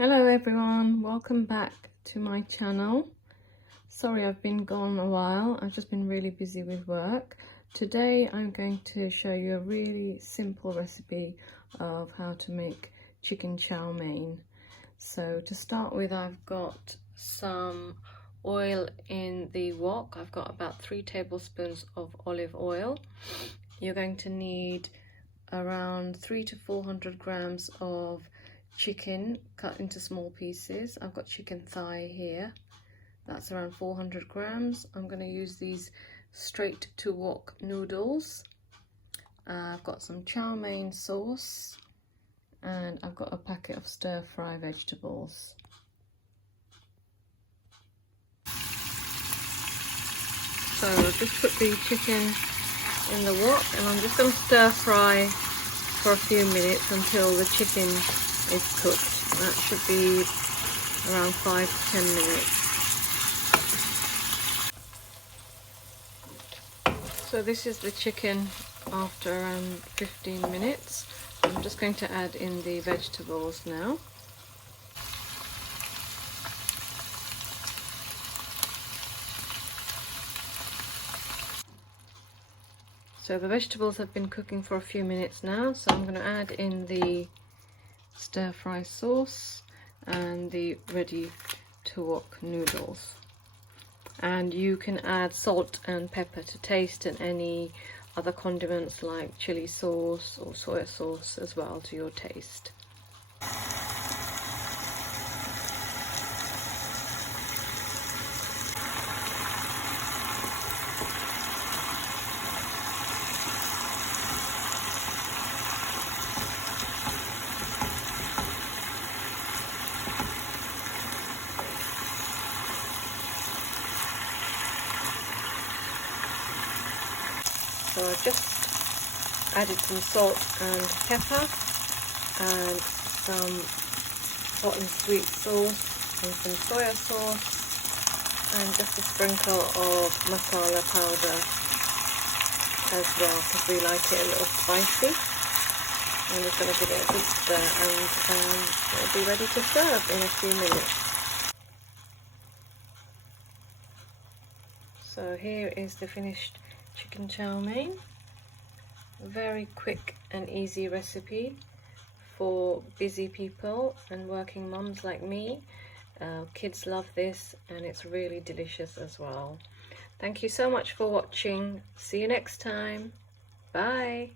Hello everyone, welcome back to my channel. Sorry I've been gone a while, I've just been really busy with work. Today I'm going to show you a really simple recipe of how to make chicken chow mein. So to start with, I've got some oil in the wok. I've got about 3 tablespoons of olive oil. You're going to need around 300 to 400 grams of chicken cut into small pieces. I've got chicken thigh here, that's around 400 grams. I'm going to use these straight to wok noodles. I've got some chow mein sauce, and I've got a packet of stir-fry vegetables. So I've just put the chicken in the wok, and I'm just going to stir fry for a few minutes until the chicken is cooked. That should be around 5 to 10 minutes. So this is the chicken after around 15 minutes. I'm just going to add in the vegetables now. So the vegetables have been cooking for a few minutes now, so I'm going to add in the stir-fry sauce and the ready to wok noodles. And you can add salt and pepper to taste, and any other condiments like chili sauce or soy sauce as well to your taste. So I've just added some salt and pepper and some hot and sweet sauce and some soya sauce and just a sprinkle of masala powder as well, because we like it a little spicy. I'm just going to give it a good stir, and it'll be ready to serve in a few minutes. So here is the finished chicken chow mein. A very quick and easy recipe for busy people and working mums like me. Kids love this, and it's really delicious as well. Thank you so much for watching. See you next time. Bye.